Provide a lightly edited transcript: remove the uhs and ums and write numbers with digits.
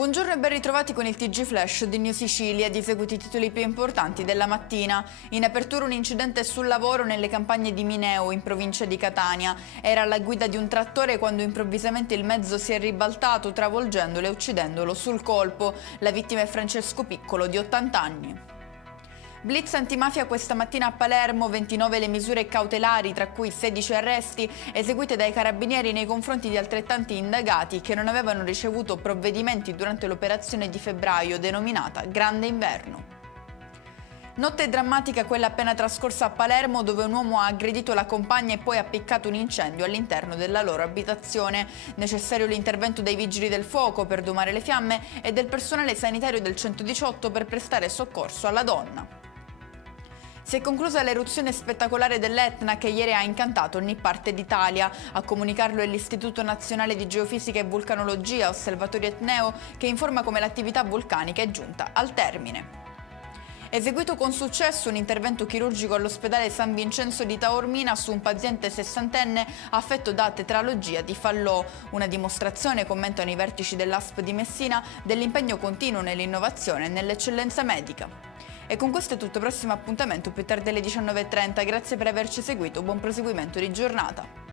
Buongiorno e ben ritrovati con il TG Flash di New Sicilia ed eseguiti i titoli più importanti della mattina. In apertura un incidente sul lavoro nelle campagne di Mineo, in provincia di Catania. Era alla guida di un trattore quando improvvisamente il mezzo si è ribaltato, travolgendolo e uccidendolo sul colpo. La vittima è Francesco Piccolo, di 80 anni. Blitz antimafia questa mattina a Palermo, 29 le misure cautelari, tra cui 16 arresti, eseguite dai carabinieri nei confronti di altrettanti indagati che non avevano ricevuto provvedimenti durante l'operazione di febbraio denominata Grande Inverno. Notte drammatica quella appena trascorsa a Palermo, dove un uomo ha aggredito la compagna e poi ha appiccato un incendio all'interno della loro abitazione. Necessario l'intervento dei vigili del fuoco per domare le fiamme e del personale sanitario del 118 per prestare soccorso alla donna. Si è conclusa l'eruzione spettacolare dell'Etna che ieri ha incantato ogni parte d'Italia. A comunicarlo è l'Istituto Nazionale di Geofisica e Vulcanologia, Osservatorio Etneo, che informa come l'attività vulcanica è giunta al termine. Eseguito con successo un intervento chirurgico all'ospedale San Vincenzo di Taormina su un paziente sessantenne affetto da tetralogia di Fallot. Una dimostrazione, commentano i vertici dell'ASP di Messina, dell'impegno continuo nell'innovazione e nell'eccellenza medica. E con questo è tutto, prossimo appuntamento più tardi alle 19:30. Grazie per averci seguito, buon proseguimento di giornata.